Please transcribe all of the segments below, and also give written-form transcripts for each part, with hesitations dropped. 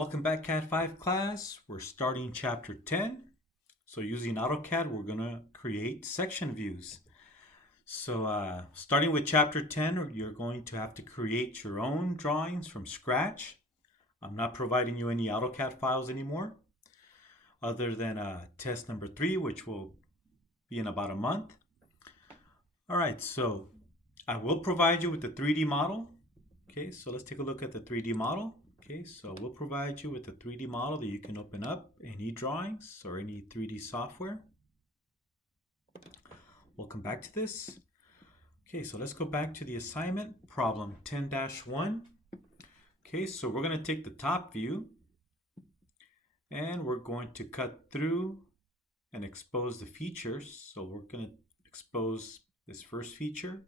Welcome back, Cat 5 class. We're starting chapter 10. So using AutoCAD, we're going to create section views. So starting with chapter 10, you're going to have to create your own drawings from scratch. I'm not providing you any AutoCAD files anymore, other than test number 3, which will be in about a month. All right, so I will provide you with the 3D model. Okay, so let's take a look at the 3D model. Okay, so we'll provide you with a 3D model that you can open up in eDrawings or any 3D software. We'll come back to this. Okay, so let's go back to the assignment, problem 10-1. Okay, so we're going to take the top view and we're going to cut through and expose the features. So we're going to expose this first feature,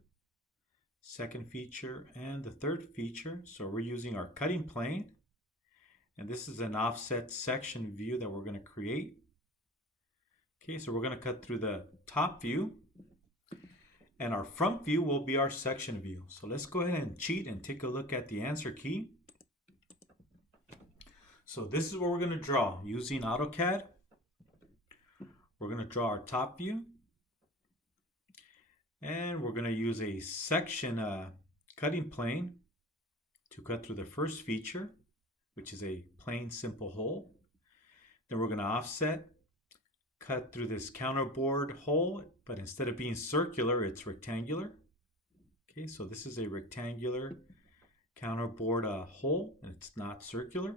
second feature, and the third feature. So we're using our cutting plane, and this is an offset section view that we're going to create. Okay, so we're going to cut through the top view, and our front view will be our section view. So let's go ahead and cheat and take a look at the answer key. So this is what we're going to draw using AutoCAD. We're going to draw our top view, and we're going to use a section cutting plane to cut through the first feature, which is a plain simple hole. Then we're going to offset, cut through this counterbore hole, but instead of being circular, it's rectangular. Okay, so this is a rectangular counterbore hole, and it's not circular.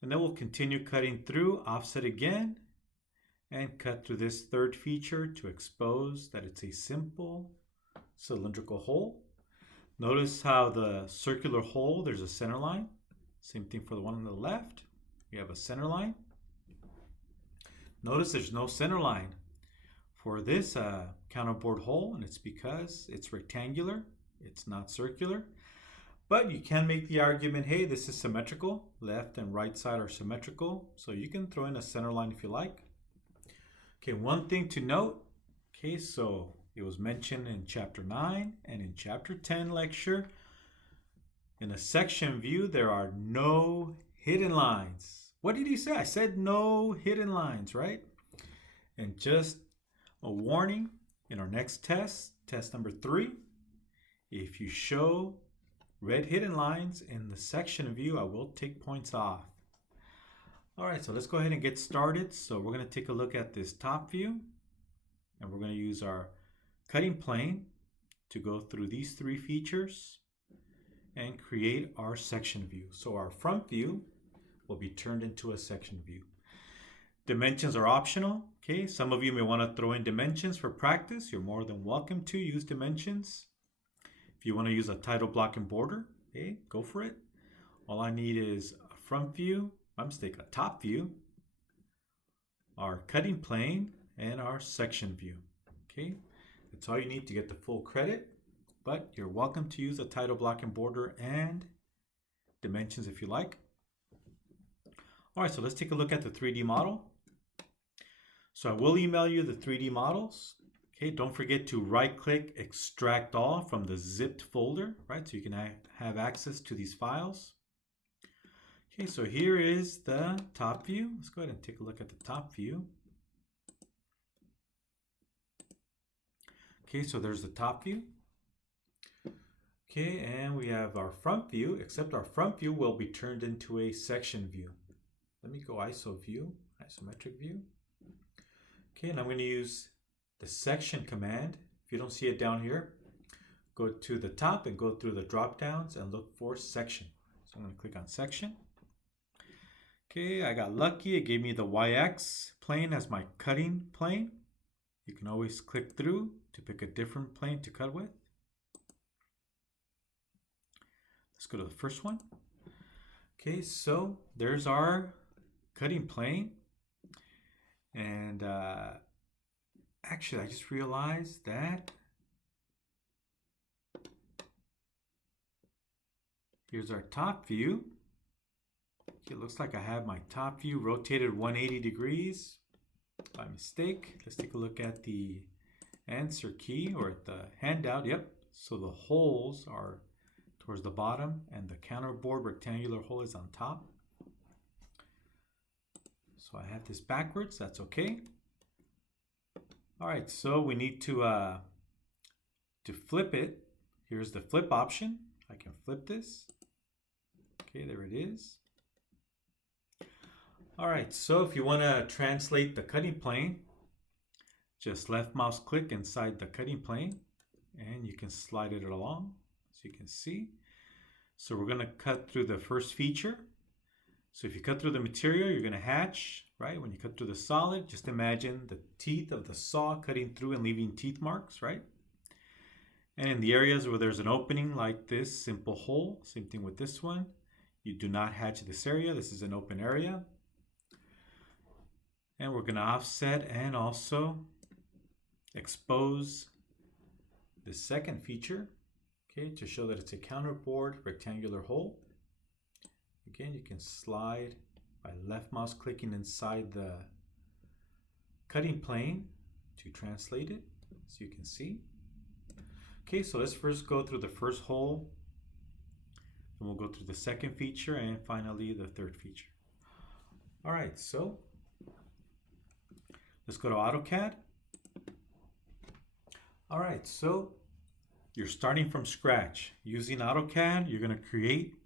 And then we'll continue cutting through, offset again, and cut through this third feature to expose that it's a simple cylindrical hole. Notice how the circular hole, there's a center line. Same thing for the one on the left. We have a center line. Notice there's no center line for this counterbore hole, and it's because it's rectangular. It's not circular. But you can make the argument, hey, this is symmetrical. Left and right side are symmetrical. So you can throw in a center line if you like. Okay, one thing to note, okay, so it was mentioned in chapter 9 and in chapter 10 lecture, in a section view, there are no hidden lines. What did he say? I said no hidden lines, right? And just a warning, in our next test, test number 3, if you show red hidden lines in the section view, I will take points off. All right, so let's go ahead and get started. So we're going to take a look at this top view, and we're going to use our cutting plane to go through these 3 features and create our section view. So our front view will be turned into a section view. Dimensions are optional. Okay, some of you may want to throw in dimensions for practice. You're more than welcome to use dimensions. If you want to use a title block and border, okay, go for it. All I need is a front view, a top view, our cutting plane, and our section view. Okay, that's all you need to get the full credit, but you're welcome to use a title block and border and dimensions if you like. All right, so let's take a look at the 3D model. So I will email you the 3D models. Okay, don't forget to right-click Extract All from the zipped folder, right? So you can have access to these files. Okay, so here is the top view. Let's go ahead and take a look at the top view. Okay, so there's the top view. Okay, and we have our front view, except our front view will be turned into a section view. Let me go ISO view, isometric view. Okay, and I'm going to use the section command. If you don't see it down here, go to the top and go through the drop downs and look for section. So I'm going to click on section. Okay, I got lucky. It gave me the YX plane as my cutting plane. You can always click through to pick a different plane to cut with. Let's go to the first one. Okay, so there's our cutting plane. And actually, I just realized that here's our top view. Okay, it looks like I have my top view rotated 180 degrees by mistake. Let's take a look at the answer key or the handout. Yep, so the holes are towards the bottom and the counterbore rectangular hole is on top. So I have this backwards, that's okay. All right, so we need to flip it. Here's the flip option. I can flip this. Okay, there it is. All right, so if you want to translate the cutting plane, just left mouse click inside the cutting plane and you can slide it along, as you can see. So we're going to cut through the first feature. So if you cut through the material, you're going to hatch, right? When you cut through the solid, just imagine the teeth of the saw cutting through and leaving teeth marks, right? And in the areas where there's an opening like this simple hole, same thing with this one, you do not hatch this area. This is an open area. And we're going to offset and also expose the second feature, okay, to show that it's a counterbore rectangular hole. Again, you can slide by left mouse clicking inside the cutting plane to translate it, as you can see. Okay, so let's first go through the first hole, then we'll go through the second feature, and finally the third feature. All right, so let's go to AutoCAD. All right, so you're starting from scratch. Using AutoCAD, you're going to create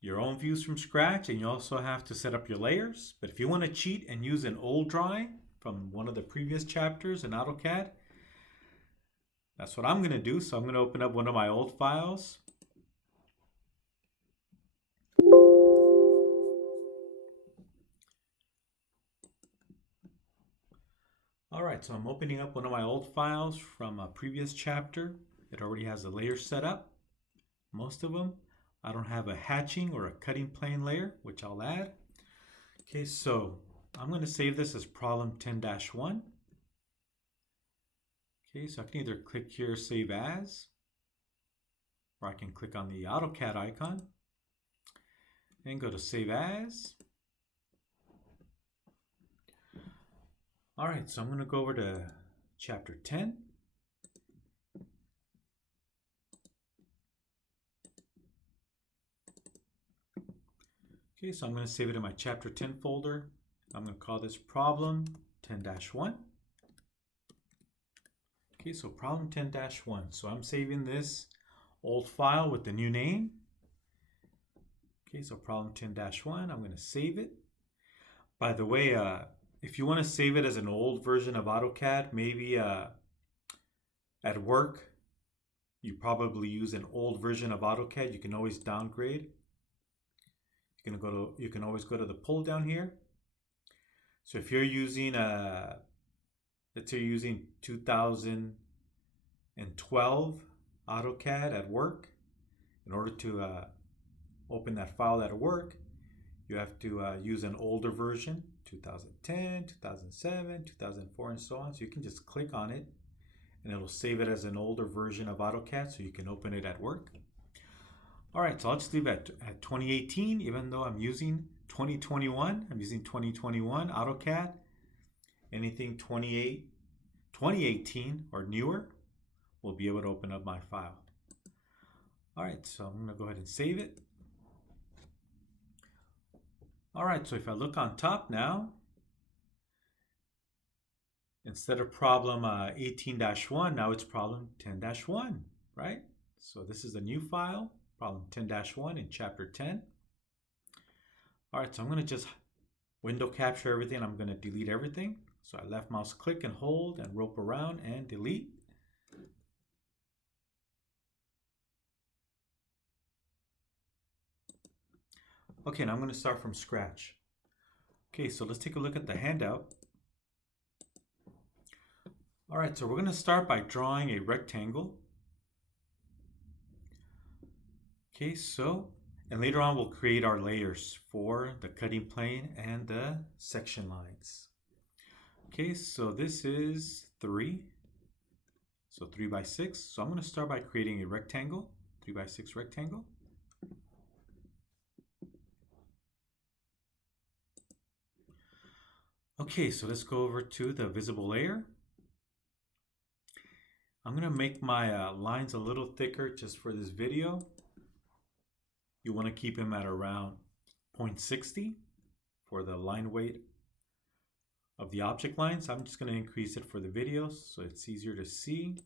your own views from scratch, and you also have to set up your layers. But if you want to cheat and use an old drawing from one of the previous chapters in AutoCAD, that's what I'm going to do. So I'm going to open up one of my old files. All right, so I'm opening up one of my old files from a previous chapter. It already has the layers set up, most of them. I don't have a hatching or a cutting plane layer, which I'll add. Okay, so I'm going to save this as problem 10-1. Okay, so I can either click here, Save As, or I can click on the AutoCAD icon and go to Save As. All right, so I'm going to go over to chapter 10. Okay, so I'm going to save it in my chapter 10 folder. I'm going to call this problem 10-1. Okay, so problem 10-1. So I'm saving this old file with the new name. Okay, so problem 10-1, I'm going to save it. By the way, if you want to save it as an old version of AutoCAD, maybe at work, you probably use an old version of AutoCAD. You can always downgrade. You can always go to the pull down here. So if you're using let's say you're using 2012 AutoCAD at work, in order to open that file at work, you have to use an older version, 2010, 2007, 2004, and so on. So you can just click on it and it'll save it as an older version of AutoCAD so you can open it at work. All right, so I'll just leave it at 2018, even though I'm using 2021. I'm using 2021 AutoCAD. Anything 2018 or newer will be able to open up my file. All right, so I'm going to go ahead and save it. All right, so if I look on top now, instead of problem 18-1, now it's problem 10-1, right? So this is a new file, problem 10-1 in chapter 10. All right, so I'm going to just window capture everything. I'm going to delete everything. So I left mouse click and hold and rope around and delete. Okay, now I'm going to start from scratch. Okay, so let's take a look at the handout. All right, so we're going to start by drawing a rectangle. Okay, so, and later on we'll create our layers for the cutting plane and the section lines. Okay, so this is 3. So 3 by 6. So I'm going to start by creating a rectangle, 3 by 6 rectangle. Okay, so let's go over to the visible layer. I'm going to make my lines a little thicker just for this video. You want to keep them at around 0.60 for the line weight of the object line. So I'm just going to increase it for the video so it's easier to see.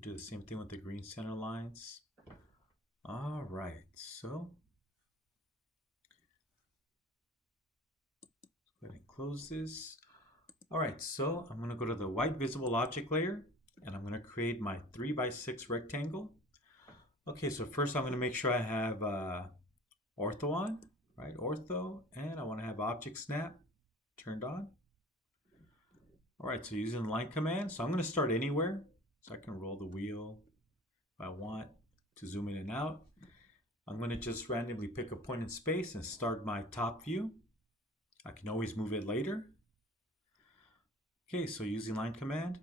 Do the same thing with the green center lines. All right, so go ahead and close this. All right, so I'm going to go to the white visible object layer and I'm going to create my 3x6 rectangle. Okay, so first I'm going to make sure I have ortho on, right? Ortho, and I want to have object snap turned on. All right, so using the line command, so I'm going to start anywhere. So I can roll the wheel if I want to zoom in and out. I'm going to just randomly pick a point in space and start my top view. I can always move it later. Okay, so using line command,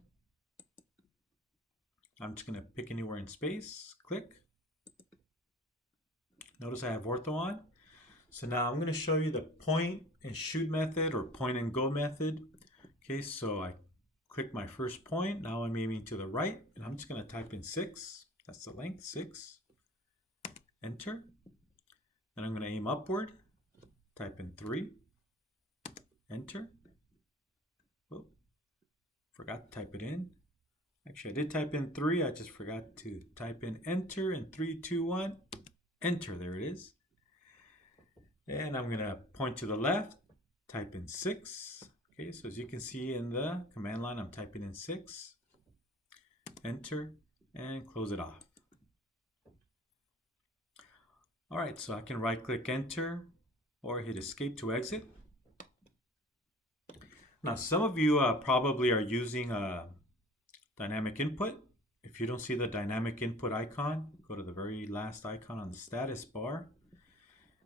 I'm just going to pick anywhere in space, click. Notice I have ortho on. So now I'm going to show you the point and shoot method or point and go method. Okay, so I click my first point. Now I'm aiming to the right and I'm just going to type in 6. That's the length, 6. Enter. Then I'm going to aim upward. Type in 3. Enter. Oh, forgot to type it in. Actually, I did type in 3. I just forgot to type in enter in 3, 2, 1. Enter. There it is. And I'm going to point to the left. Type in 6. Okay, so as you can see in the command line, I'm typing in 6. Enter and close it off. All right, so I can right click enter or hit escape to exit. Now, some of you probably are using a dynamic input. If you don't see the dynamic input icon, go to the very last icon on the status bar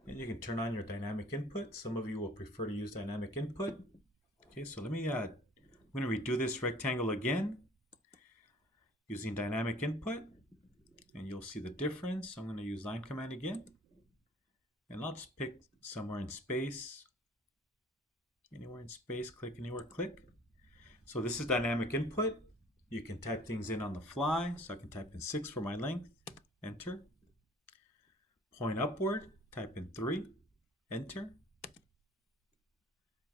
and you can turn on your dynamic input. Some of you will prefer to use dynamic input. Okay, so let me, I'm going to redo this rectangle again using dynamic input and you'll see the difference. I'm going to use line command again and I'll just pick somewhere in space. Anywhere in space, click anywhere, click. So this is dynamic input. You can type things in on the fly. So I can type in 6 for my length, enter. Point upward, type in 3, enter.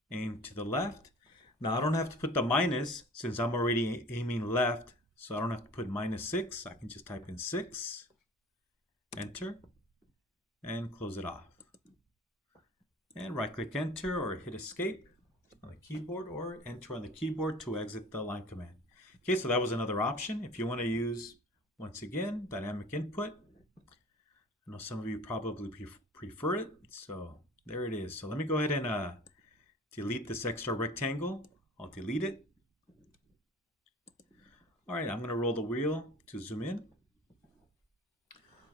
Aim to the left. Now I don't have to put the minus since I'm already aiming left. So I don't have to put -6. I can just type in 6, enter, and close it off. And right click enter or hit escape on the keyboard or enter on the keyboard to exit the line command. Okay, so that was another option. If you want to use, once again, dynamic input. I know some of you probably prefer it. So there it is. So let me go ahead and delete this extra rectangle. I'll delete it. All right, I'm going to roll the wheel to zoom in.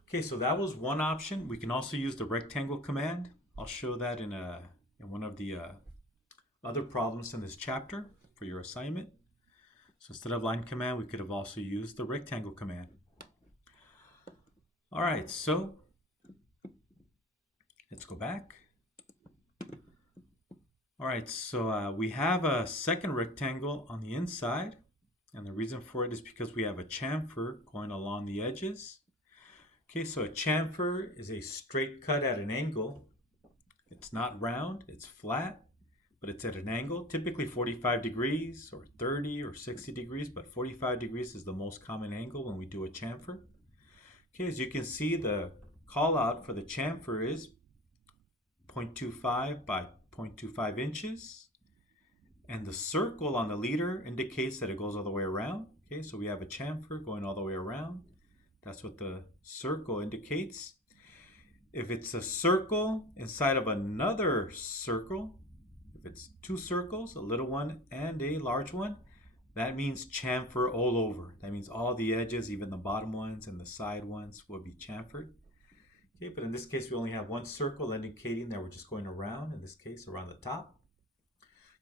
Okay, so that was one option. We can also use the rectangle command. I'll show that in one of the other problems in this chapter for your assignment. So instead of line command, we could have also used the rectangle command. All right, so let's go back. All right, so we have a second rectangle on the inside. And the reason for it is because we have a chamfer going along the edges. Okay, so a chamfer is a straight cut at an angle. It's not round, it's flat, but it's at an angle, typically 45 degrees or 30 or 60 degrees, but 45 degrees is the most common angle when we do a chamfer. Okay, as you can see, the call out for the chamfer is 0.25 by 0.25 inches. And the circle on the leader indicates that it goes all the way around. Okay, so we have a chamfer going all the way around. That's what the circle indicates. If it's a circle inside of another circle, if it's two circles, a little one and a large one, that means chamfer all over. That means all the edges, even the bottom ones and the side ones, will be chamfered. Okay, but in this case, we only have one circle indicating that we're just going around, in this case, around the top.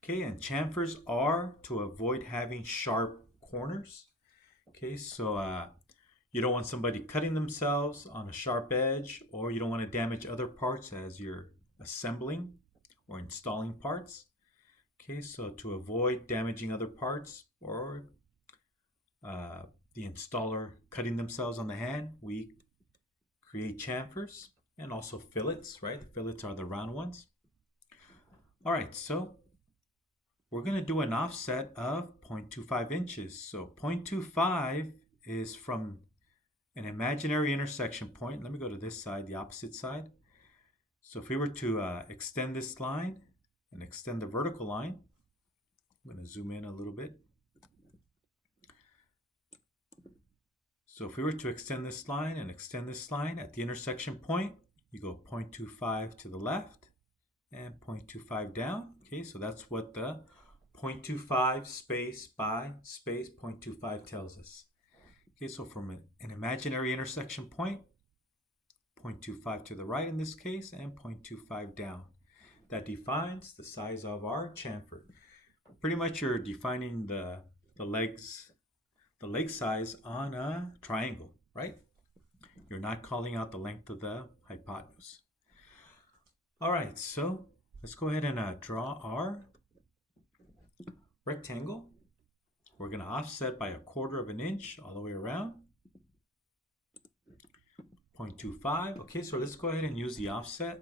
Okay, and chamfers are to avoid having sharp corners. Okay, so you don't want somebody cutting themselves on a sharp edge, or you don't want to damage other parts as you're assembling or installing parts. Okay, so to avoid damaging other parts or the installer cutting themselves on the hand, we create chamfers and also fillets, right? The fillets are the round ones. All right, so we're going to do an offset of 0.25 inches. So 0.25 is from an imaginary intersection point. Let me go to this side, the opposite side. So if we were to extend this line and extend the vertical line, I'm going to zoom in a little bit. So if we were to extend this line and extend this line at the intersection point, you go 0.25 to the left and 0.25 down. Okay, so that's what the 0.25 space by space 0.25 tells us. Okay, so from an imaginary intersection point, 0.25 to the right in this case, and 0.25 down. That defines the size of our chamfer. Pretty much you're defining the leg size on a triangle, right? You're not calling out the length of the hypotenuse. All right, so let's go ahead and draw our rectangle. We're going to offset by 1/4 of an inch all the way around. 0.25. Okay, so let's go ahead and use the offset.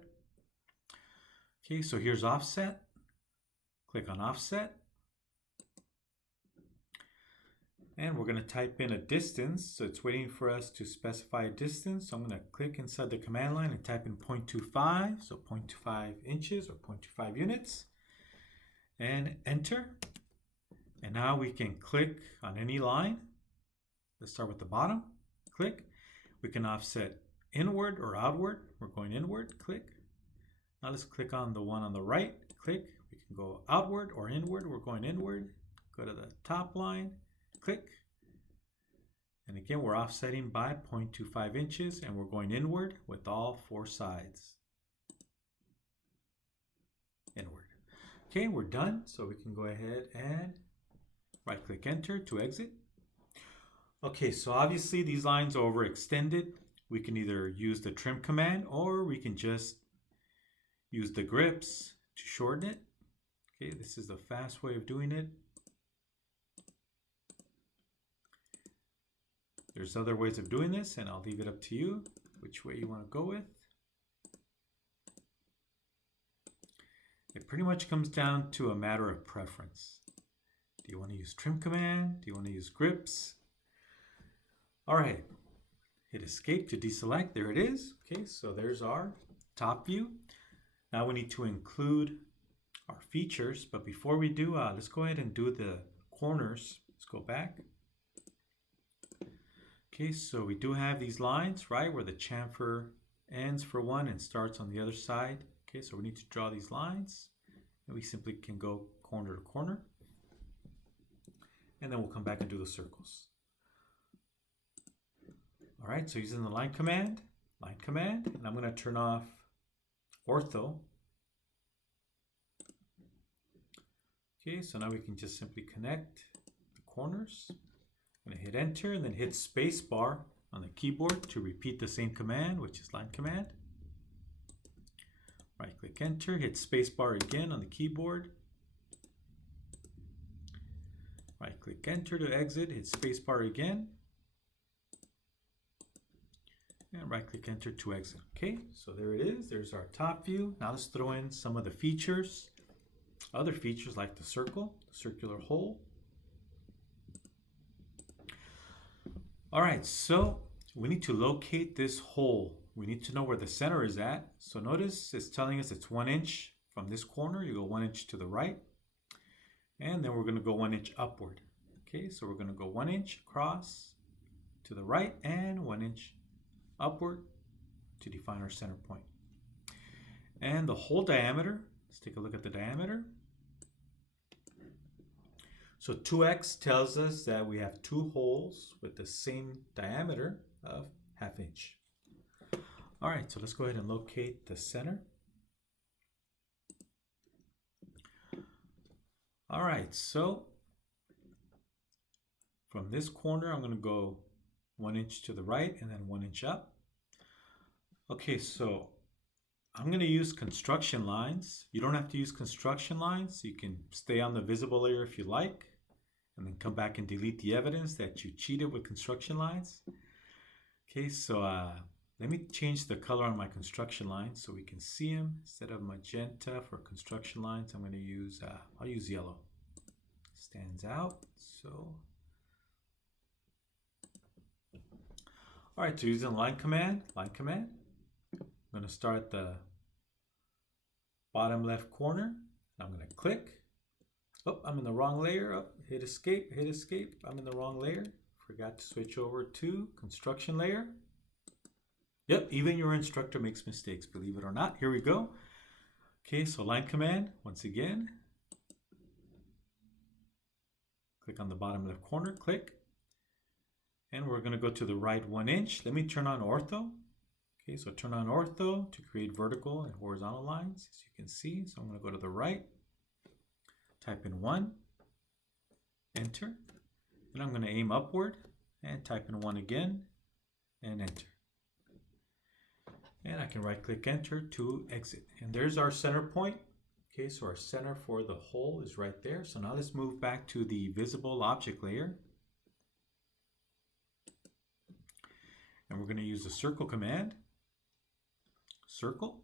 Okay, so here's offset. Click on offset. And we're going to type in a distance. So it's waiting for us to specify a distance. So I'm going to click inside the command line and type in 0.25. So 0.25 inches or 0.25 units. And enter. And now we can click on any line. Let's start with the bottom. Click. We can offset inward or outward. We're going inward. Click. Now let's click on the one on the right. Click. We can go outward or inward. We're going inward. Go to the top line. Click. And again, we're offsetting by 0.25 inches and we're going inward with all 4 sides. Inward. Okay, we're done. So we can go ahead and right click enter to exit. Okay, so obviously these lines are overextended. We can either use the trim command or we can just use the grips to shorten it. Okay, this is the fast way of doing it. There's other ways of doing this, and I'll leave it up to you which way you want to go with. It pretty much comes down to a matter of preference. Do you want to use trim command? Do you want to use grips? All right, hit escape to deselect. There it is. Okay, so there's our top view. Now we need to include our features, but before we do, let's go ahead and do the corners. Let's go back. Okay, so we do have these lines, right, where the chamfer ends for one and starts on the other side. Okay, so we need to draw these lines, and we simply can go corner to corner. And then we'll come back and do the circles. All right, so using the line command, and I'm going to turn off ortho. Okay, so now we can just simply connect the corners. I'm going to hit enter and then hit space bar on the keyboard to repeat the same command, which is line command. Right click enter, hit space bar again on the keyboard. Right click enter to exit, hit space bar again. And right click enter to exit. Okay, so there it is. There's our top view. Now let's throw in some of the features. Other features like the circle, the circular hole. All right, so we need to locate this hole. We need to know where the center is at. So notice it's telling us it's 1 inch from this corner. You go 1 inch to the right. And then we're going to go 1 inch upward. Okay, so we're going to go 1 inch across to the right and 1 inch upward to define our center point. And the hole diameter, let's take a look at the diameter. So 2x tells us that we have 2 holes with the same diameter of 1/2 inch. All right, so let's go ahead and locate the center. All right, so from this corner, I'm going to go 1 inch to the right and then 1 inch up. Okay, so I'm going to use construction lines. You don't have to use construction lines. You can stay on the visible layer if you like. and then come back and delete the evidence that you cheated with construction lines. Okay, so let me change the color on my construction lines so we can see them. Instead of magenta for construction lines, I'm going to use, I'll use yellow. Stands out, so. All right, so using line command, I'm going to start at the bottom left corner. I'm going to click. Oh, I'm in the wrong layer. Oh, hit escape, I'm in the wrong layer. Forgot to switch over to construction layer. Yep, even your instructor makes mistakes, believe it or not. Here we go. Okay, so line command, once again. Click on the bottom left corner, click. And we're going to go to the right 1 inch. Let me turn on ortho. Okay, so turn on ortho to create vertical and horizontal lines, as you can see. So I'm going to go to the right, type in 1, enter. And I'm going to aim upward and type in 1 again and enter. And I can right click enter to exit. And there's our center point. Okay, so our center for the hole is right there. So now let's move back to the visible object layer. And we're going to use the circle command. Circle.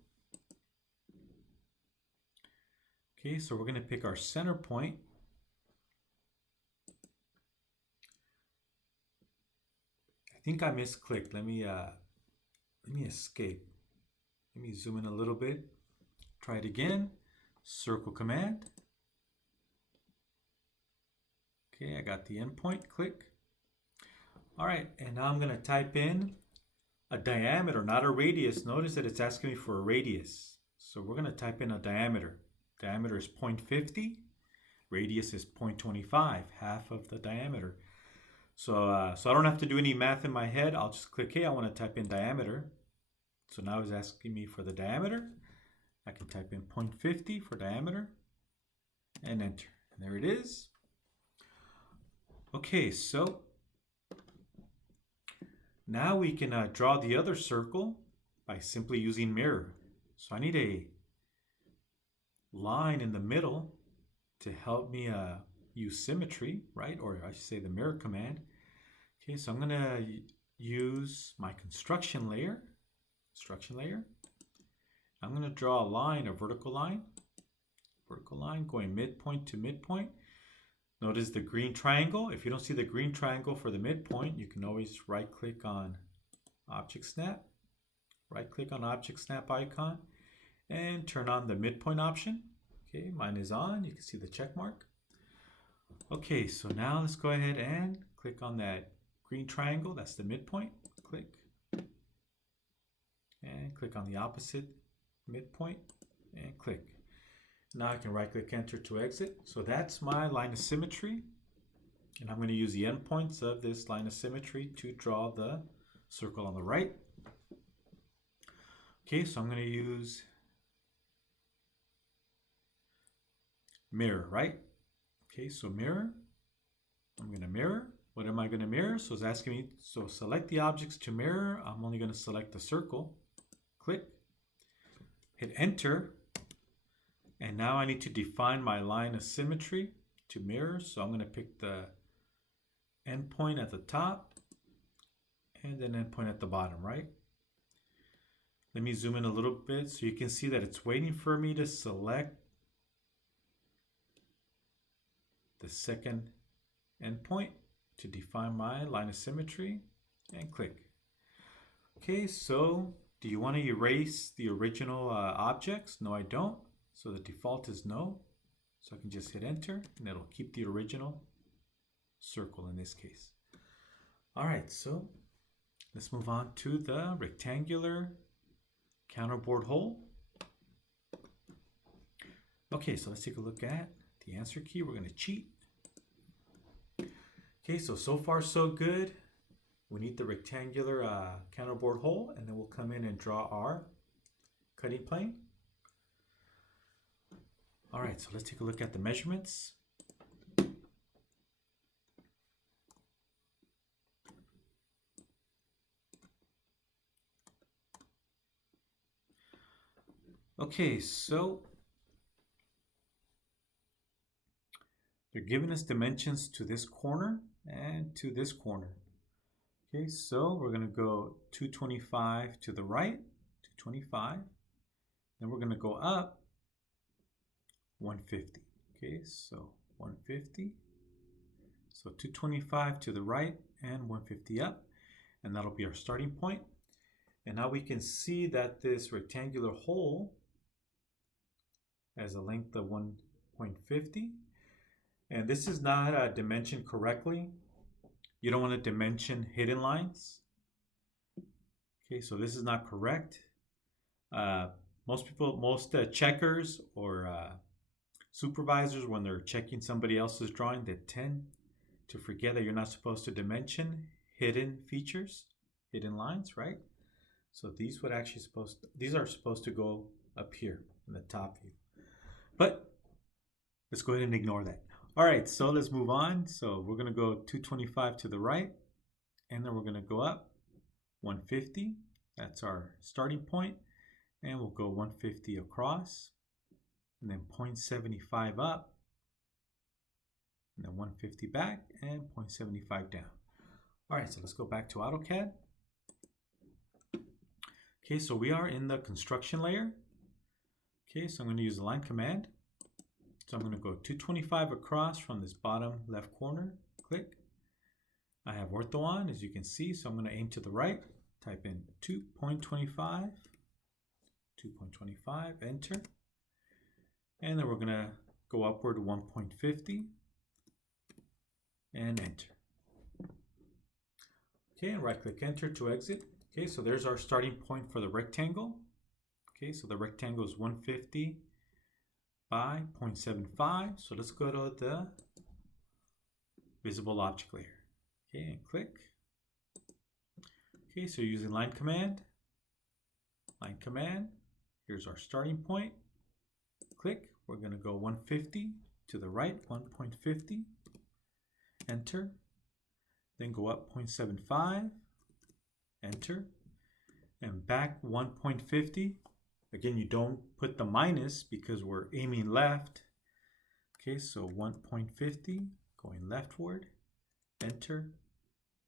Okay, so we're going to pick our center point. I think I misclicked. Let me escape. Let me zoom in a little bit. Try it again. Circle command. Okay, I got the endpoint. Click. All right, and now I'm going to type in a diameter, not a radius. Notice that it's asking me for a radius. So we're going to type in a diameter. Diameter is 0.50. Radius is 0.25, half of the diameter. So I don't have to do any math in my head. I'll just click, hey, I want to type in diameter. So now it's asking me for the diameter. I can type in 0.50 for diameter and enter. And there it is. Okay, so now we can draw the other circle by simply using mirror. So I need a line in the middle to help me use symmetry, right? Or I should say the mirror command. Okay, so I'm going to use my construction layer. I'm going to draw a line, a vertical line going midpoint to midpoint. Notice the green triangle. If you don't see the green triangle for the midpoint, you can always right click on Object Snap. Right click on Object Snap icon and turn on the midpoint option. Okay, mine is on. You can see the check mark. Okay, so now let's go ahead and click on that green triangle. That's the midpoint. Click. And click on the opposite midpoint and click. Now I can right click enter to exit. So that's my line of symmetry. And I'm going to use the endpoints of this line of symmetry to draw the circle on the right. Okay, so I'm going to use mirror, right? Okay, so mirror. I'm going to mirror. What am I going to mirror? So it's asking me, so select the objects to mirror. I'm only going to select the circle. Click. Hit enter. And now I need to define my line of symmetry to mirror. So I'm going to pick the endpoint at the top and then endpoint at the bottom, right? Let me zoom in a little bit so you can see that it's waiting for me to select the second endpoint to define my line of symmetry and click. Okay, so do you want to erase the original objects? No, I don't. So the default is no. So I can just hit enter and it'll keep the original circle in this case. All right, so let's move on to the rectangular counterbore hole. Okay, so let's take a look at the answer key. We're going to cheat. Okay, so far so good. We need the rectangular counterbore hole, and then we'll come in and draw our cutting plane. All right, so let's take a look at the measurements. Okay, so They're giving us dimensions to this corner and to this corner. Okay, so we're going to go 225 to the right, 225. Then we're going to go up 150. Okay, so 150. So 225 to the right and 150 up. And that'll be our starting point. And now we can see that this rectangular hole has a length of 1.50. And this is not dimensioned correctly. You don't want to dimension hidden lines. Okay, so this is not correct. Most checkers or supervisors, when they're checking somebody else's drawing, they tend to forget that you're not supposed to dimension hidden features, hidden lines, right? So these are supposed to go up here in the top view. But let's go ahead and ignore that. All right, so let's move on. So we're going to go 225 to the right, and then we're going to go up 150. That's our starting point. And we'll go 150 across, and then 0.75 up, and then 150 back, and 0.75 down. All right, so let's go back to AutoCAD. Okay, so we are in the construction layer. Okay, so I'm going to use the line command. So I'm going to go 225 across from this bottom left corner, click. I have ortho on, as you can see, so I'm going to aim to the right, type in 2.25, enter. And then we're going to go upward to 1.50 and enter. Okay, and right click enter to exit. Okay, so there's our starting point for the rectangle. Okay, so the rectangle is 150 by 0.75. So let's go to the visible object layer. Okay, and click. Okay, so using line command. Here's our starting point. Click. We're going to go 150 to the right, 1.50. Enter. Then go up 0.75. Enter. And back 1.50. Again, you don't put the minus because we're aiming left. Okay, so 1.50, going leftward, enter,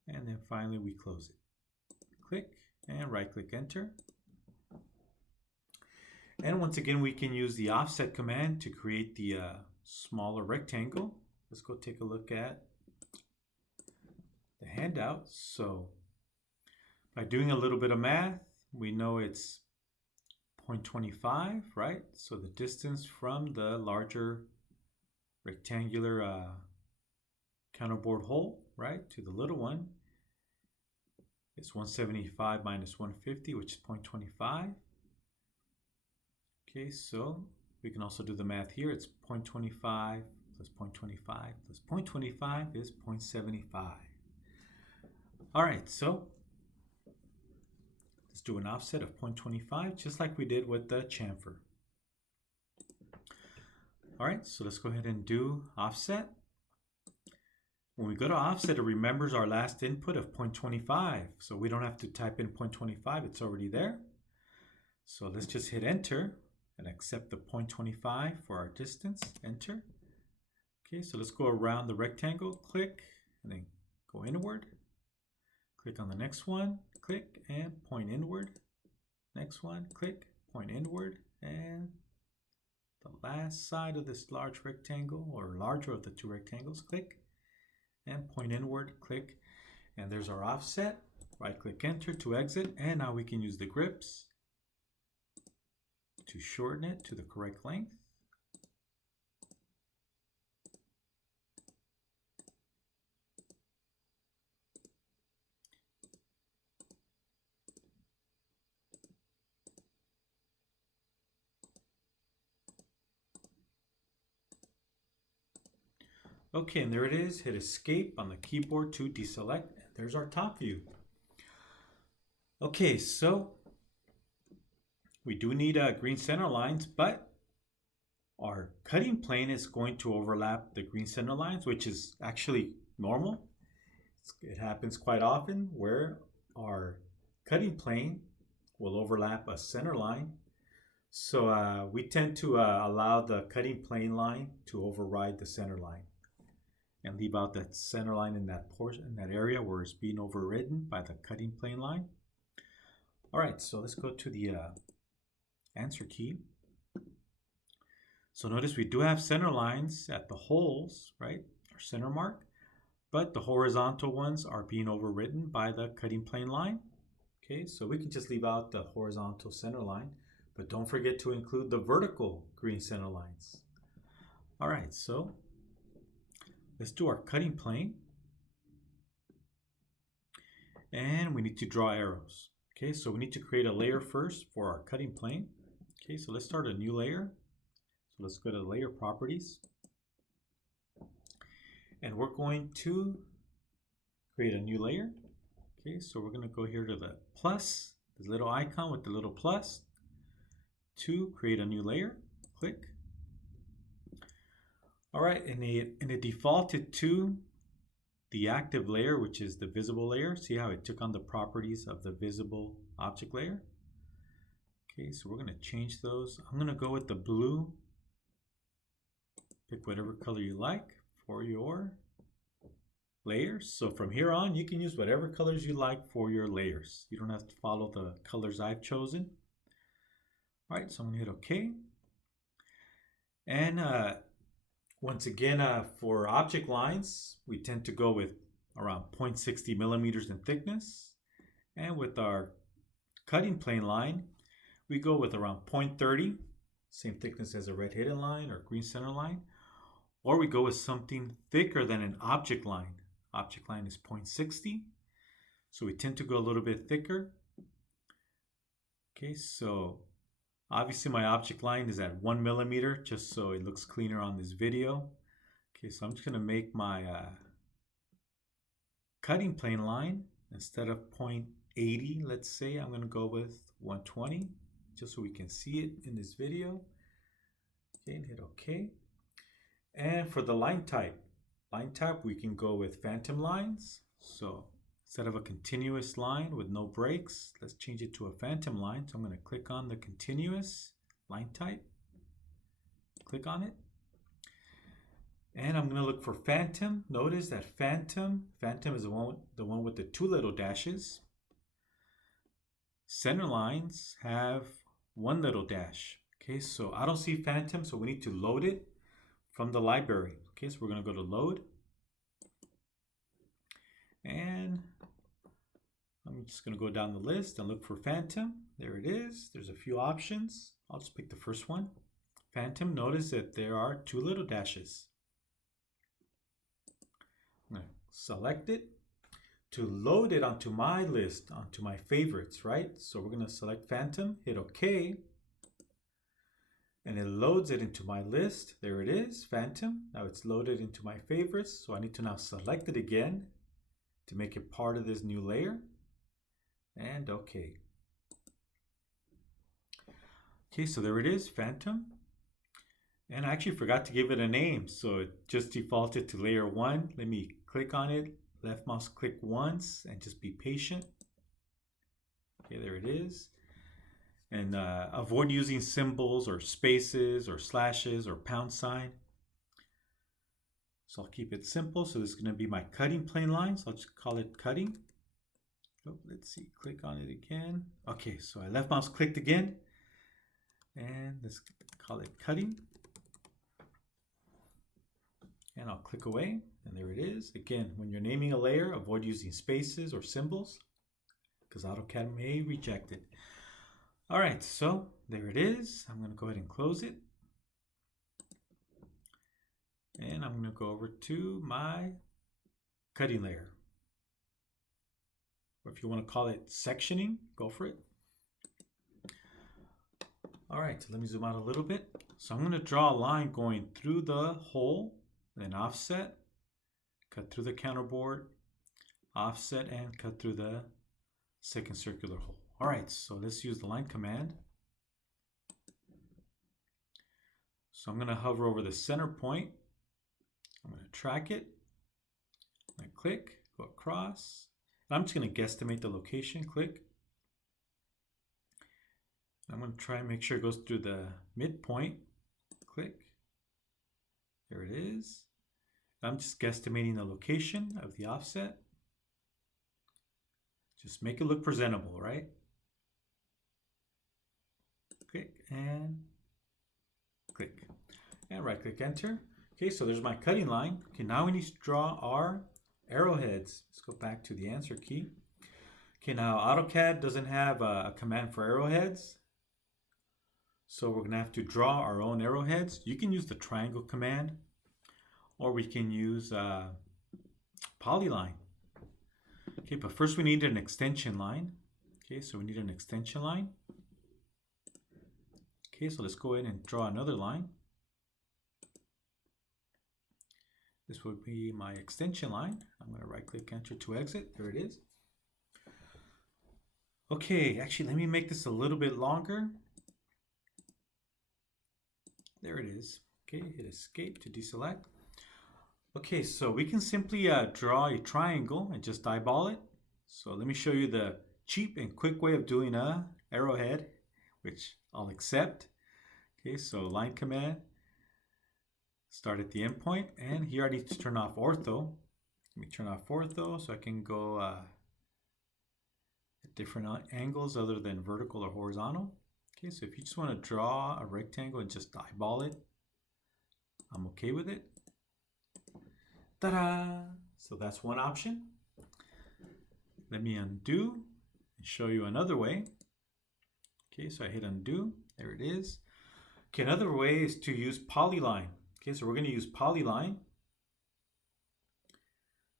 and then finally we close it. Click and right click enter. And once again, we can use the offset command to create the smaller rectangle. Let's go take a look at the handout. So by doing a little bit of math, we know it's 0.25, right? So the distance from the larger rectangular counterbore hole, right, to the little one is 175 minus 150, which is 0.25. Okay, so we can also do the math here. It's 0.25 plus 0.25 plus 0.25 is 0.75. All right, so let's do an offset of 0.25, just like we did with the chamfer. All right, so let's go ahead and do offset. When we go to offset, it remembers our last input of 0.25, so we don't have to type in 0.25, it's already there. So let's just hit enter and accept the 0.25 for our distance, enter. Okay, so let's go around the rectangle, click, and then go inward. Click on the next one, click, and point inward. Next one, click, point inward, and the last side of this large rectangle, or larger of the two rectangles, click, and point inward, click, and there's our offset. Right click enter to exit, and now we can use the grips to shorten it to the correct length. Okay, and there it is. Hit escape on the keyboard to deselect. There's our top view. Okay, so we do need green center lines, but our cutting plane is going to overlap the green center lines, which is actually normal. It happens quite often where our cutting plane will overlap a center line. So we tend to allow the cutting plane line to override the center line. and leave out that center line in that portion, in that area where it's being overridden by the cutting plane line. All right, so let's go to the answer key. So notice we do have center lines at the holes, right, our center mark, but the horizontal ones are being overridden by the cutting plane line. Okay, so we can just leave out the horizontal center line, but don't forget to include the vertical green center lines. All right, so let's do our cutting plane. And we need to draw arrows. Okay, so we need to create a layer first for our cutting plane. Okay, so let's start a new layer. So let's go to layer properties. And we're going to create a new layer. Okay, so we're going to go here to the plus, the little icon with the little plus, to create a new layer. Click. All right, and it defaulted to the active layer, which is the visible layer. See how it took on the properties of the visible object layer? Okay, so we're going to change those. I'm going to go with the blue. Pick whatever color you like for your layers. So from here on, you can use whatever colors you like for your layers. You don't have to follow the colors I've chosen. All right, so I'm going to hit OK. And once again, for object lines, we tend to go with around 0.60 millimeters in thickness. And with our cutting plane line, we go with around 0.30, same thickness as a red hidden line or green center line. Or we go with something thicker than an object line. Object line is 0.60, so we tend to go a little bit thicker. Okay, so obviously my object line is at 1 millimeter, just so it looks cleaner on this video. Okay, so I'm just going to make my cutting plane line, instead of 0.80, let's say, I'm going to go with 120, just so we can see it in this video. Okay, and hit OK. And for the line type, we can go with phantom lines. So instead of a continuous line with no breaks, let's change it to a phantom line. So I'm going to click on the continuous line type, click on it. And I'm going to look for phantom. Notice that phantom is the one with the two little dashes. Center lines have one little dash. Okay, so I don't see phantom, so we need to load it from the library. Okay, so we're going to go to load. And I'm just going to go down the list and look for phantom. There it is. There's a few options. I'll just pick the first one. Phantom, notice that there are two little dashes. I'm going to select it to load it onto my list, onto my favorites, right? So we're going to select phantom, hit OK. And it loads it into my list. There it is, phantom. Now it's loaded into my favorites. So I need to now select it again to make it part of this new layer. And OK. Okay, so there it is, phantom. And I actually forgot to give it a name. So it just defaulted to layer 1. Let me click on it, left mouse click once, and just be patient. Okay, there it is. And avoid using symbols or spaces or slashes or pound sign. So I'll keep it simple. So this is going to be my cutting plane line. So I'll just call it cutting. Oh, let's see, click on it again. Okay, so I left mouse clicked again. And let's call it cutting. And I'll click away. And there it is. Again, when you're naming a layer, avoid using spaces or symbols, because AutoCAD may reject it. All right, so there it is. I'm going to go ahead and close it. And I'm going to go over to my cutting layer. Or if you want to call it sectioning, go for it. All right, so let me zoom out a little bit. So I'm going to draw a line going through the hole, then offset, cut through the counterboard, offset, and cut through the second circular hole. All right, so let's use the line command. So I'm going to hover over the center point. I'm going to track it. I click, go across. And I'm just going to guesstimate the location, click. I'm going to try and make sure it goes through the midpoint, click. There it is. I'm just guesstimating the location of the offset. Just make it look presentable, right? Click and click. And right click enter. Okay, so there's my cutting line. Okay, now we need to draw our arrowheads. Let's go back to the answer key. Okay, now AutoCAD doesn't have a command for arrowheads. So we're gonna have to draw our own arrowheads. You can use the triangle command, or we can use polyline. Okay, but first we need an extension line. Okay, so we need an extension line. Okay, so let's go ahead and draw another line. This would be my extension line. I'm going to right click enter to exit. There it is. Okay, actually let me make this a little bit longer. There it is. Okay, hit escape to deselect. Okay, so we can simply draw a triangle and just eyeball it. So let me show you the cheap and quick way of doing a arrowhead, which I'll accept. Okay, so line command, start at the endpoint, and here I need to turn off ortho. Let me turn off ortho so I can go at different angles other than vertical or horizontal. Okay, so if you just want to draw a rectangle and just eyeball it, I'm okay with it. Ta-da! So that's one option. Let me undo and show you another way. Okay, so I hit undo. There it is. Okay, another way is to use polyline. Okay, so we're going to use polyline.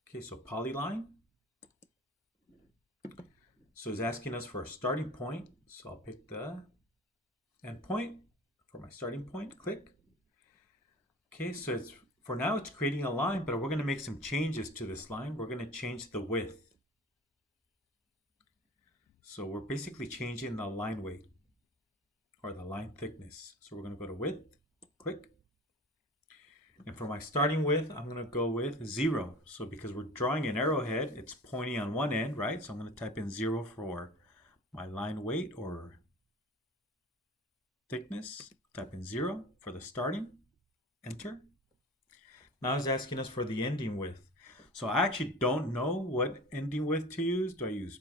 Okay, so polyline. So it's asking us for a starting point. So I'll pick the endpoint for my starting point. Click. Okay, so it's for now it's creating a line, but we're going to make some changes to this line. We're going to change the width. So we're basically changing the line weight or the line thickness. So we're going to go to width, click. And for my starting width, I'm going to go with 0. So because we're drawing an arrowhead, it's pointing on one end, right? So I'm going to type in 0 for my line weight or thickness. Type in 0 for the starting, enter. Now it's asking us for the ending width. So I actually don't know what ending width to use. Do I use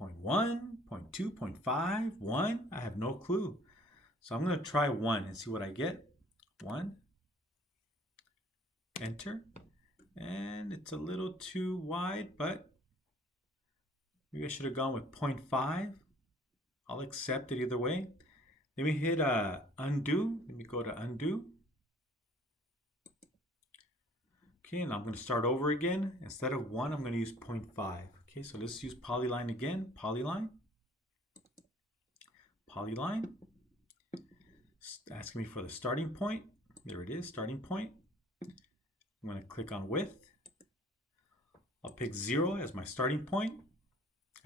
0.1, 0.2, 0.5, 1? I have no clue. So I'm going to try 1 and see what I get. 1. Enter. And it's a little too wide, but maybe I should have gone with 0.5. I'll accept it either way. Let me hit undo. Let me go to undo. Okay, and I'm going to start over again. Instead of 1, I'm going to use 0.5. Okay, so let's use polyline again. Polyline. Polyline. It's asking me for the starting point. There it is, starting point. I'm going to click on width. I'll pick 0 as my starting point.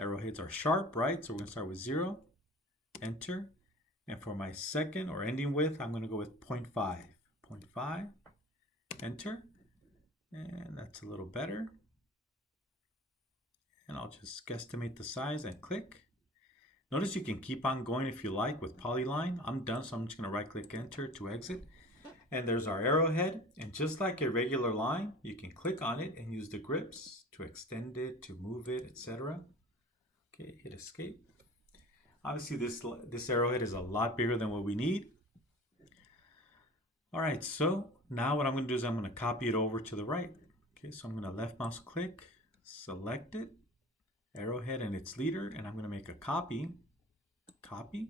Arrowheads are sharp, right? So we're going to start with 0. Enter. And for my second or ending width, I'm going to go with 0.5. 0.5. Enter. And that's a little better. And I'll just guesstimate the size and click. Notice you can keep on going if you like with polyline. I'm done, so I'm just going to right click enter to exit. And there's our arrowhead. And just like a regular line, you can click on it and use the grips to extend it, to move it, etc. Okay, hit escape. Obviously this arrowhead is a lot bigger than what we need. All right, so now what I'm going to do is I'm going to copy it over to the right. Okay, so I'm going to left mouse click, select it, arrowhead and its leader, and I'm going to make a copy. Copy.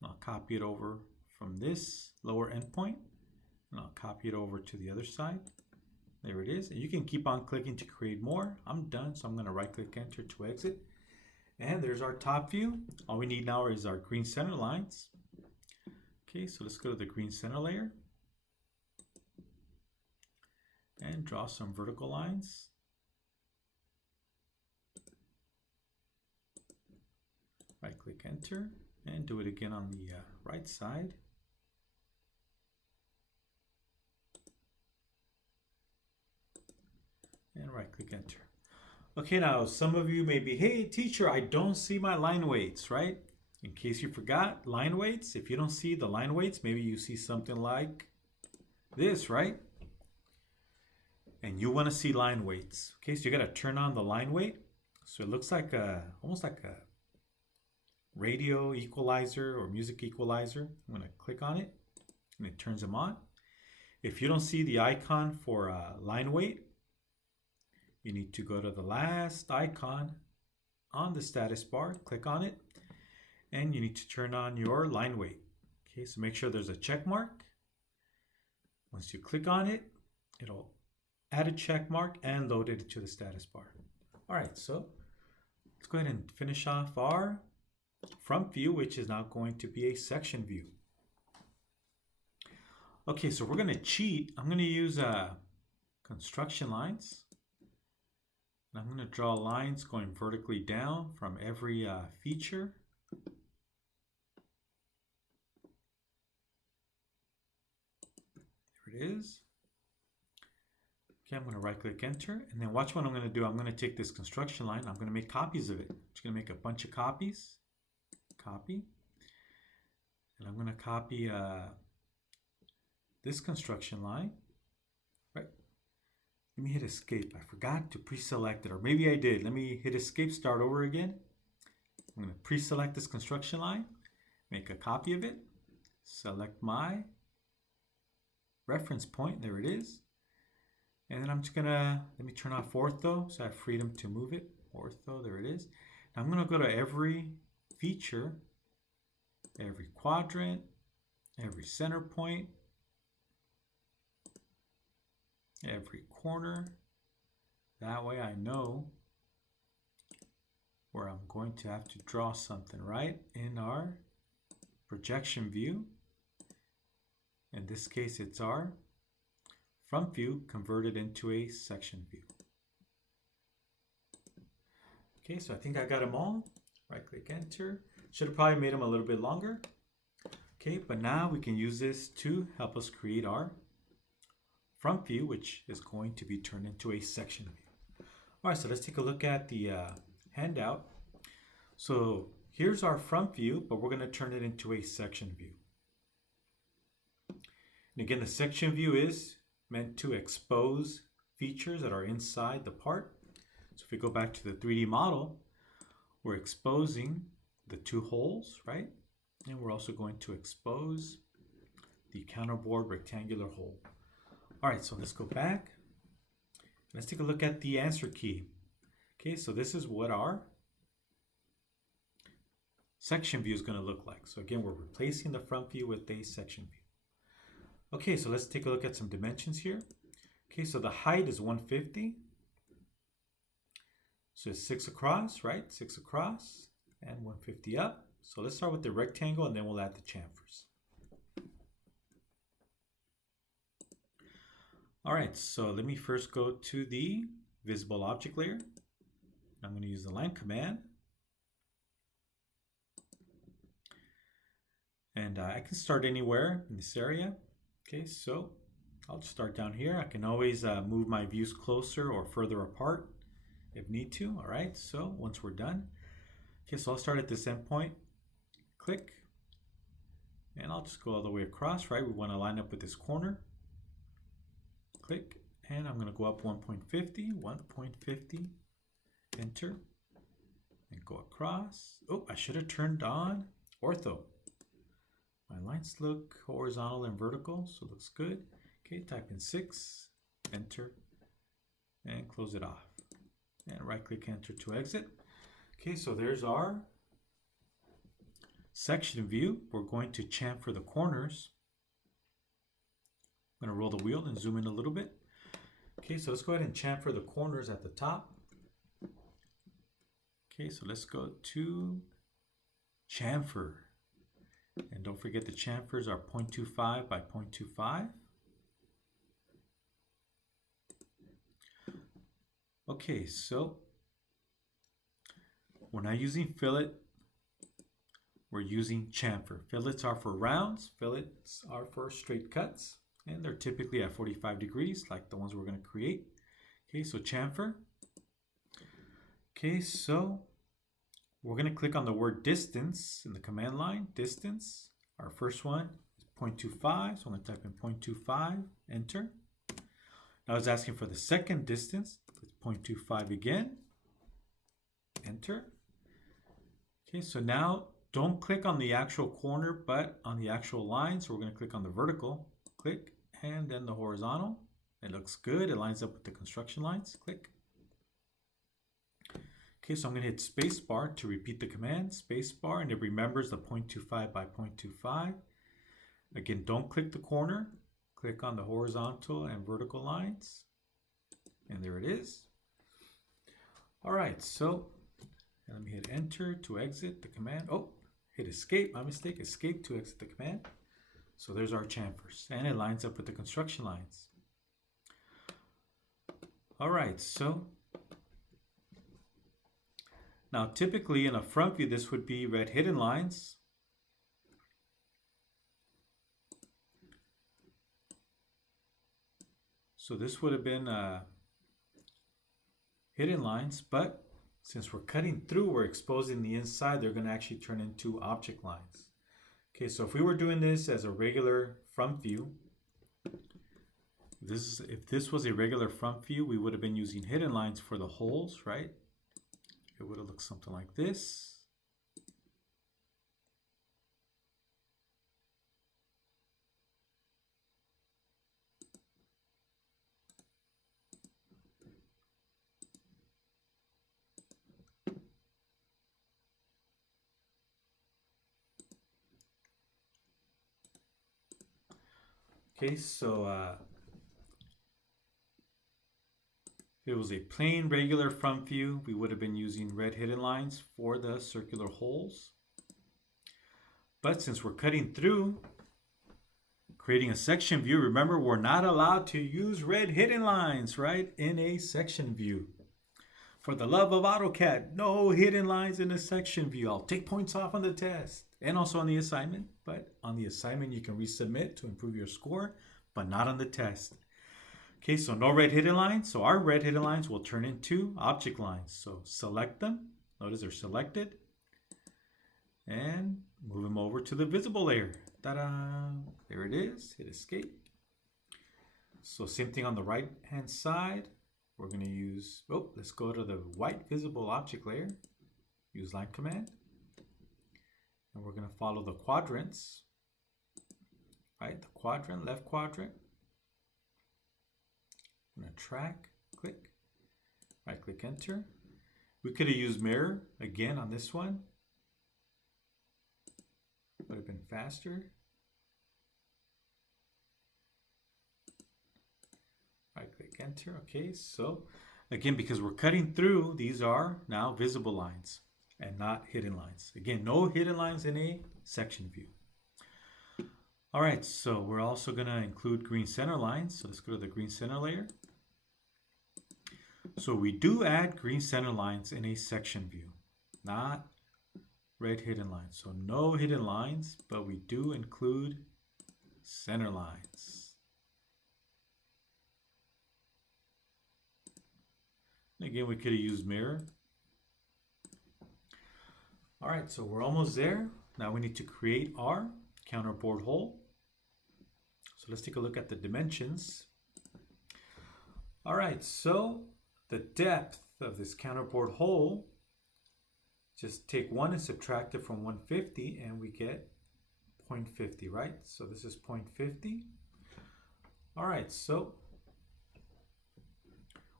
And I'll copy it over from this lower endpoint, and I'll copy it over to the other side. There it is. And you can keep on clicking to create more. I'm done, so I'm going to right click enter to exit. And there's our top view. All we need now is our green center lines. Okay, so let's go to the green center layer and draw some vertical lines. Right click enter and do it again on the right side. And right click enter. Okay, now some of you may be, hey teacher, I don't see my line weights, right? In case you forgot, line weights, if you don't see the line weights, maybe you see something like this, right? and you want to see line weights. Okay, so you got to turn on the line weight. So it looks like almost like a radio equalizer or music equalizer. I'm going to click on it and it turns them on. If you don't see the icon for line weight, you need to go to the last icon on the status bar, click on it, and you need to turn on your line weight. Okay, so make sure there's a check mark. Once you click on it, it'll add a check mark and load it to the status bar. All right, so let's go ahead and finish off our front view, which is now going to be a section view. Okay, so we're going to cheat. I'm going to use construction lines. And I'm going to draw lines going vertically down from every feature. There it is. Okay, I'm going to right click enter, and then watch what I'm going to do. I'm going to take this construction line. I'm going to make copies of it. I'm just going to make a bunch of copies. Copy. And I'm going to copy this construction line. Right. Let me hit escape. I forgot to pre-select it, or maybe I did. Let me hit escape, start over again. I'm going to pre-select this construction line, make a copy of it, select my reference point. There it is. And then I'm just gonna, let me turn off ortho so I have freedom to move it. Ortho, there it is. Now I'm gonna go to every feature, every quadrant, every center point, every corner. That way I know where I'm going to have to draw something, right? In our projection view. In this case, it's our front view converted into a section view. Okay, so I think I got them all. Right click enter. Should have probably made them a little bit longer. Okay, but now we can use this to help us create our front view, which is going to be turned into a section view. All right, so let's take a look at the handout. So here's our front view, but we're going to turn it into a section view. And again, the section view is meant to expose features that are inside the part. So if we go back to the 3D model, we're exposing the two holes, right? And we're also going to expose the counterbore rectangular hole. All right, so let's go back. Let's take a look at the answer key. Okay, so this is what our section view is going to look like. So again, we're replacing the front view with a section view. Okay, so let's take a look at some dimensions here. Okay, so the height is 150. So it's 6 across, right? 6 across and 150 up. So let's start with the rectangle and then we'll add the chamfers. All right, so let me first go to the visible object layer. I'm going to use the line command. And I can start anywhere in this area. Okay, so I'll just start down here. I can always move my views closer or further apart if need to. All right, so once we're done. Okay, so I'll start at this endpoint, click, and I'll just go all the way across, right? We want to line up with this corner. Click, and I'm going to go up 1.50, enter, and go across. Oh, I should have turned on ortho. My lines look horizontal and vertical, so it looks good. Okay, type in 6, enter, and close it off. And right click enter to exit. Okay, so there's our section view. We're going to chamfer the corners. I'm going to roll the wheel and zoom in a little bit. Okay, so let's go ahead and chamfer the corners at the top. Okay, so let's go to chamfer. And don't forget the chamfers are 0.25 by 0.25. Okay, so we're not using fillet, we're using chamfer. Fillets are for rounds, fillets are for straight cuts, and they're typically at 45 degrees like the ones we're going to create. Okay, so chamfer. Okay, so we're going to click on the word distance in the command line, distance. Our first one is 0.25, so I'm going to type in 0.25, enter. Now it's asking for the second distance. It's 0.25 again. Enter. Okay, so now don't click on the actual corner, but on the actual line. So we're going to click on the vertical. Click, and then the horizontal. It looks good. It lines up with the construction lines. Click. Okay, so I'm going to hit spacebar to repeat the command. Spacebar, and it remembers the 0.25 by 0.25. Again, don't click the corner. Click on the horizontal and vertical lines. And there it is. All right, so let me hit enter to exit the command. Oh, hit escape, my mistake. Escape to exit the command. So there's our chamfers, and it lines up with the construction lines. All right, so now typically in a front view, this would be red hidden lines. So this would have been hidden lines, but since we're cutting through, we're exposing the inside, they're going to actually turn into object lines. Okay, so if we were doing this as a regular front view, if this was a regular front view, we would have been using hidden lines for the holes, right? It would have looked something like this. Okay, so if it was a plain regular front view, we would have been using red hidden lines for the circular holes. But since we're cutting through, creating a section view, remember we're not allowed to use red hidden lines, right, in a section view. For the love of AutoCAD, no hidden lines in a section view. I'll take points off on the test and also on the assignment, but on the assignment you can resubmit to improve your score, but not on the test. Okay, so no red hidden lines. So our red hidden lines will turn into object lines. So select them. Notice they're selected. And move them over to the visible layer. Ta-da! There it is. Hit escape. So same thing on the right hand side. We're going to use, let's go to the white visible object layer. Use line command. And we're going to follow the quadrants. Right, the quadrant, left quadrant. I'm going to track, click, right click, enter. We could have used mirror again on this one. Would have been faster. Right click, enter. Okay, so again, because we're cutting through, these are now visible lines and not hidden lines. Again, no hidden lines in a section view. All right, so we're also going to include green center lines. So let's go to the green center layer. So we do add green center lines in a section view, not red hidden lines. So no hidden lines, but we do include center lines. Again, we could have used mirror. All right, so we're almost there. Now we need to create our counter bored hole. So let's take a look at the dimensions. All right, so the depth of this counter bored hole, just take 1 and subtract it from 150 and we get 0.50, right? So this is 0.50. All right, so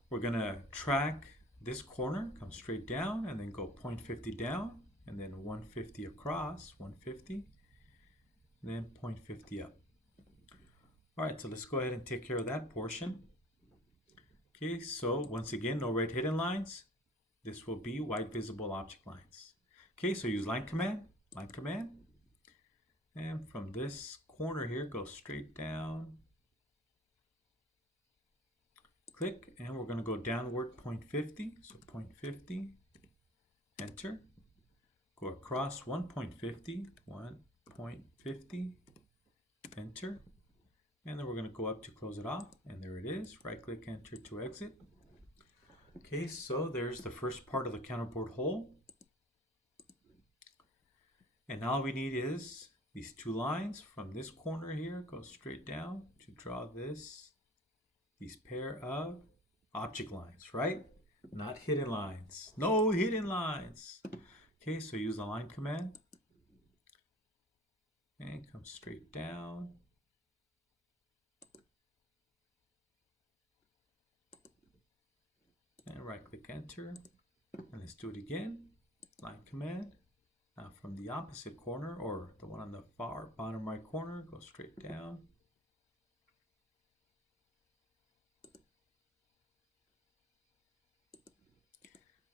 we're gonna track this corner, come straight down and then go 0.50 down and then 150 across, 150, and then 0.50 up. All right, so let's go ahead and take care of that portion. Okay, so once again, no red hidden lines. This will be white visible object lines. Okay, so use line command. And from this corner here, go straight down. Click, and we're going to go downward 0.50. So 0.50, enter. Go across 1.50, 1.50, enter. And then we're going to go up to close it off. And there it is. Right click, enter to exit. Okay, so there's the first part of the counter bored hole. And all we need is these two lines from this corner here, go straight down to draw this these pair of object lines, right? Not hidden lines. No hidden lines. Okay, so use the line command and come straight down. And right click enter. And let's do it again. Line command. Now from the opposite corner, or the one on the far bottom right corner, go straight down.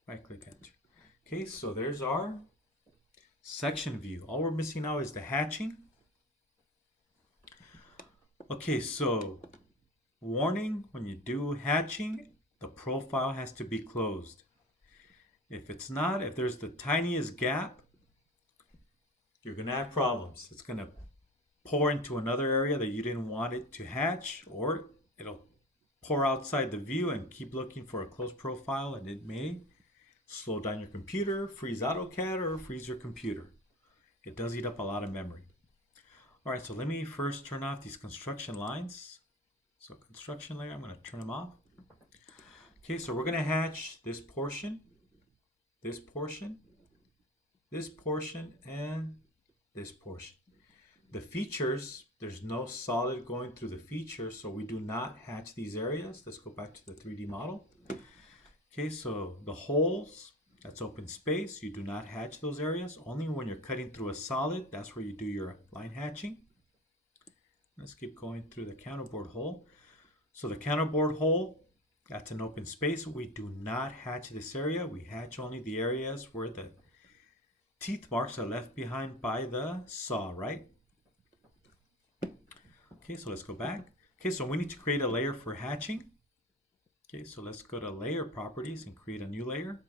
Right click enter. Okay, so there's our section view. All we're missing now is the hatching. Okay, so warning, when you do hatching, the profile has to be closed. If it's not, if there's the tiniest gap, you're going to have problems. It's going to pour into another area that you didn't want it to hatch, or it'll pour outside the view and keep looking for a closed profile, and it may slow down your computer, freeze AutoCAD, or freeze your computer. It does eat up a lot of memory. All right, so let me first turn off these construction lines. So construction layer, I'm going to turn them off. Okay, so we're going to hatch this portion, this portion, this portion, and this portion. The features, there's no solid going through the features, so we do not hatch these areas. Let's go back to the 3D model. Okay, so the holes, that's open space. You do not hatch those areas. Only when you're cutting through a solid, that's where you do your line hatching. Let's keep going through the counterbore hole. So the counterbore hole, that's an open space. We do not hatch this area. We hatch only the areas where the teeth marks are left behind by the saw, right? Okay, so let's go back. Okay, so we need to create a layer for hatching. Okay, so let's go to layer properties and create a new layer.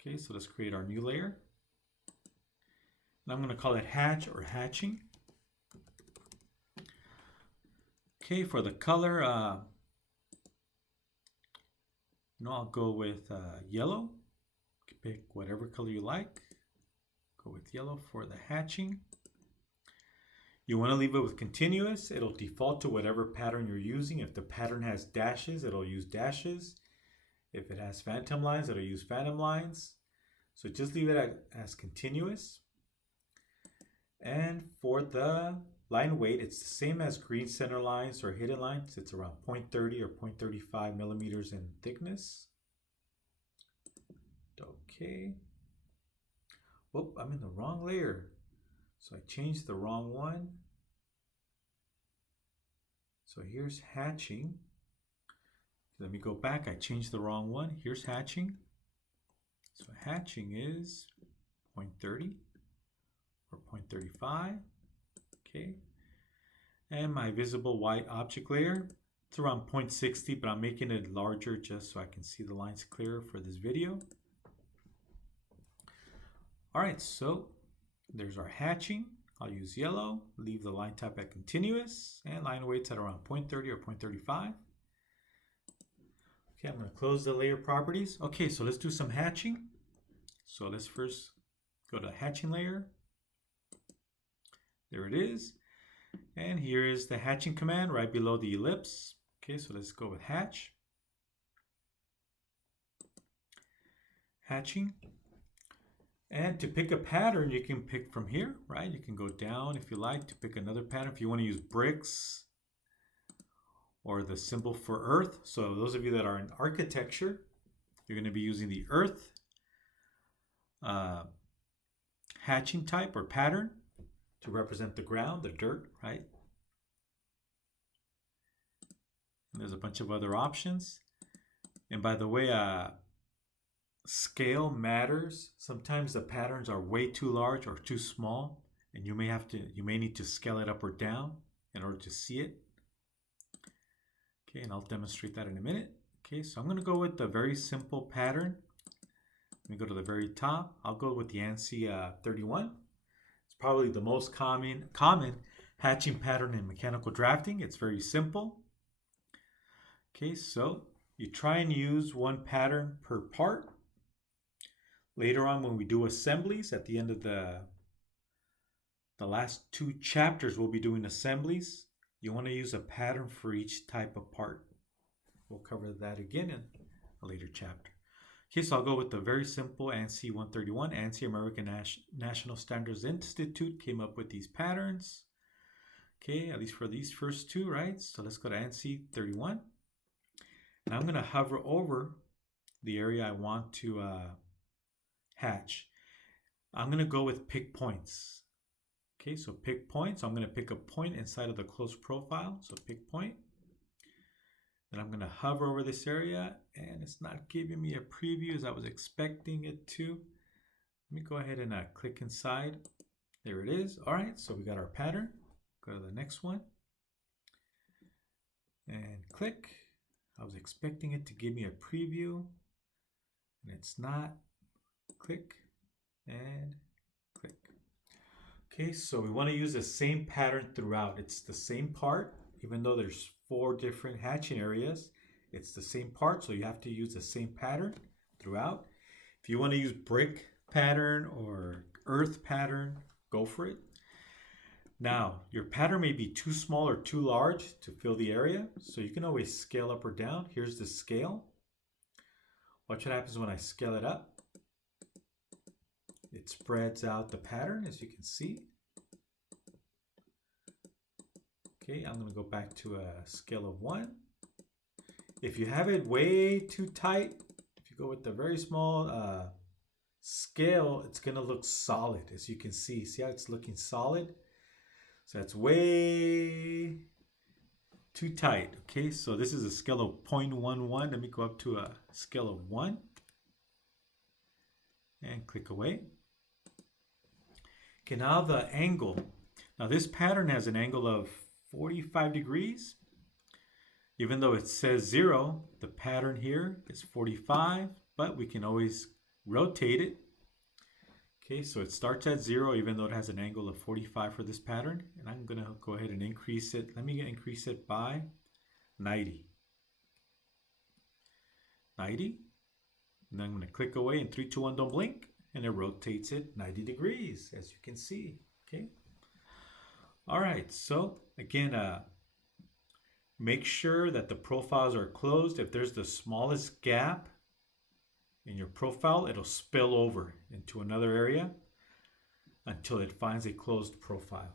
Okay, so let's create our new layer. And I'm going to call it hatch or hatching. Okay, for the color, I'll go with yellow. Pick whatever color you like. Go with yellow for the hatching. You want to leave it with continuous. It'll default to whatever pattern you're using. If the pattern has dashes, it'll use dashes. If it has phantom lines, it'll use phantom lines. So just leave it as continuous. And for the line weight, it's the same as green center lines or hidden lines. It's around 0.30 or 0.35 millimeters in thickness. Okay. Whoop, I'm in the wrong layer. So I changed the wrong one. So here's hatching. Let me go back. I changed the wrong one. Here's hatching. So hatching is 0.30 or 0.35. Okay. And my visible white object layer, it's around 0.60, but I'm making it larger just so I can see the lines clearer for this video. All right, so there's our hatching. I'll use yellow, leave the line type at continuous, and line weights at around 0.30 or 0.35. Okay, I'm going to close the layer properties. Okay, so let's do some hatching. So let's first go to hatching layer. There it is. And here is the hatching command right below the ellipse. Okay, so let's go with hatch. Hatching. And to pick a pattern, you can pick from here, right? You can go down if you like to pick another pattern. If you want to use bricks or the symbol for earth. So those of you that are in architecture, you're going to be using the earth hatching type or pattern to represent the ground, the dirt, right? And there's a bunch of other options. And by the way, scale matters. Sometimes the patterns are way too large or too small, and you may need to scale it up or down in order to see it. Okay, and I'll demonstrate that in a minute. Okay, so I'm going to go with the very simple pattern. Let me go to the very top. I'll go with the ANSI 31. It's probably the most common hatching pattern in mechanical drafting. It's very simple. Okay, so you try and use one pattern per part. Later on, when we do assemblies, at the end of the last two chapters, we'll be doing assemblies. you want to use a pattern for each type of part. We'll cover that again in a later chapter. Okay, so I'll go with the very simple ANSI 131. ANSI, American National Standards Institute, came up with these patterns. Okay, at least for these first two, right? So let's go to ANSI 31. And I'm going to hover over the area I want to hatch. I'm going to go with pick points. Okay, so pick points. I'm going to pick a point inside of the closed profile. So pick point. Then I'm going to hover over this area, and it's not giving me a preview as I was expecting it to. Let me go ahead and click inside. There it is. All right, so we got our pattern. Go to the next one and click. I was expecting it to give me a preview, and it's not. Click and click. Okay, so we want to use the same pattern throughout. It's the same part, even though there's 4 different hatching areas. It's the same part, so you have to use the same pattern throughout. If you want to use brick pattern or earth pattern, go for it. Now, your pattern may be too small or too large to fill the area, so you can always scale up or down. Here's the scale. Watch what happens when I scale it up. It spreads out the pattern, as you can see. Okay, I'm going to go back to a scale of 1. If you have it way too tight, if you go with the very small scale, it's going to look solid, as you can see. See how it's looking solid? So that's way too tight. Okay, so this is a scale of 0.11. Let me go up to a scale of 1 and click away. Okay, now the angle. Now this pattern has an angle of 45 degrees. Even though it says 0, the pattern here is 45, but we can always rotate it. Okay, so it starts at 0, even though it has an angle of 45 for this pattern. And I'm going to go ahead and increase it. Let me increase it by 90. 90. And then I'm going to click away in 3, 2, 1, don't blink. And it rotates it 90 degrees, as you can see. Okay. All right, so again, make sure that the profiles are closed. If there's the smallest gap in your profile, it'll spill over into another area until it finds a closed profile.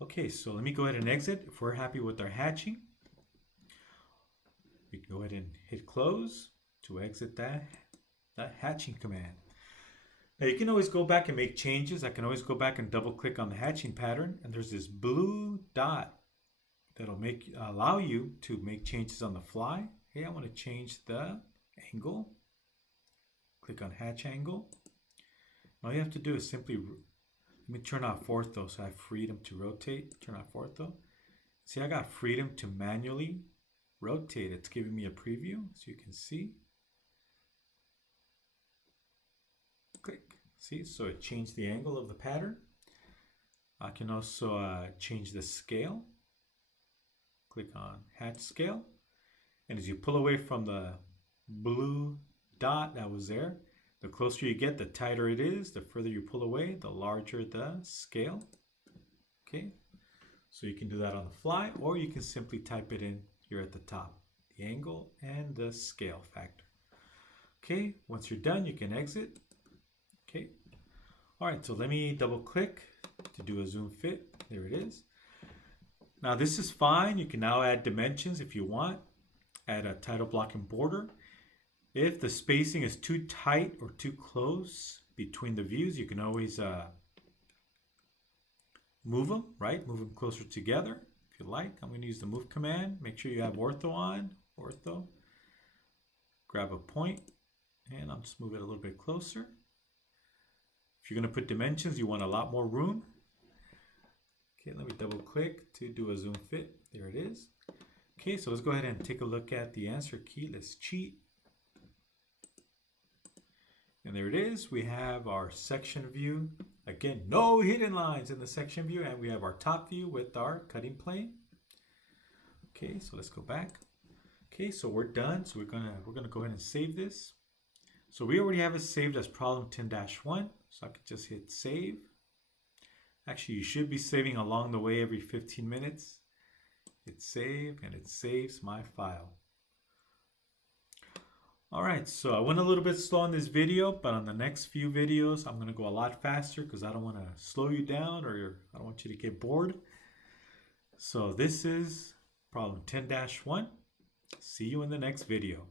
Okay, so let me go ahead and exit. If we're happy with our hatching, we can go ahead and hit close to exit that hatching command. Now you can always go back and make changes. I can always go back and double click on the hatching pattern, and there's this blue dot that'll allow you to make changes on the fly. Hey, I want to change the angle. Click on hatch angle. All you have to do is simply, let me turn off ortho so I have freedom to rotate. Turn off ortho. See, I got freedom to manually rotate. It's giving me a preview, so you can see. Click. See, so it changed the angle of the pattern. I can also change the scale. Click on hatch scale. And as you pull away from the blue dot that was there, the closer you get, the tighter it is. The further you pull away, the larger the scale. Okay, so you can do that on the fly, or you can simply type it in here at the top, the angle and the scale factor. Okay, once you're done, you can exit. Okay, all right, so let me double click to do a zoom fit. There it is. Now this is fine. You can now add dimensions if you want. Add a title block and border. If the spacing is too tight or too close between the views, you can always move them, right? Move them closer together if you like. I'm going to use the move command. Make sure you have ortho on. Ortho. Grab a point, and I'll just move it a little bit closer. If you're going to put dimensions, you want a lot more room. Okay, let me double click to do a zoom fit. There it is. Okay, so let's go ahead and take a look at the answer key. Let's cheat. And there it is. We have our section view. Again, no hidden lines in the section view. And we have our top view with our cutting plane. Okay, so let's go back. Okay, so we're done. So we're gonna go ahead and save this. So we already have it saved as problem 10-1. So I could just hit save. Actually, you should be saving along the way every 15 minutes. Hit save, and it saves my file. Alright, so I went a little bit slow on this video, but on the next few videos, I'm going to go a lot faster because I don't want to slow you down or I don't want you to get bored. So this is problem 10-1. See you in the next video.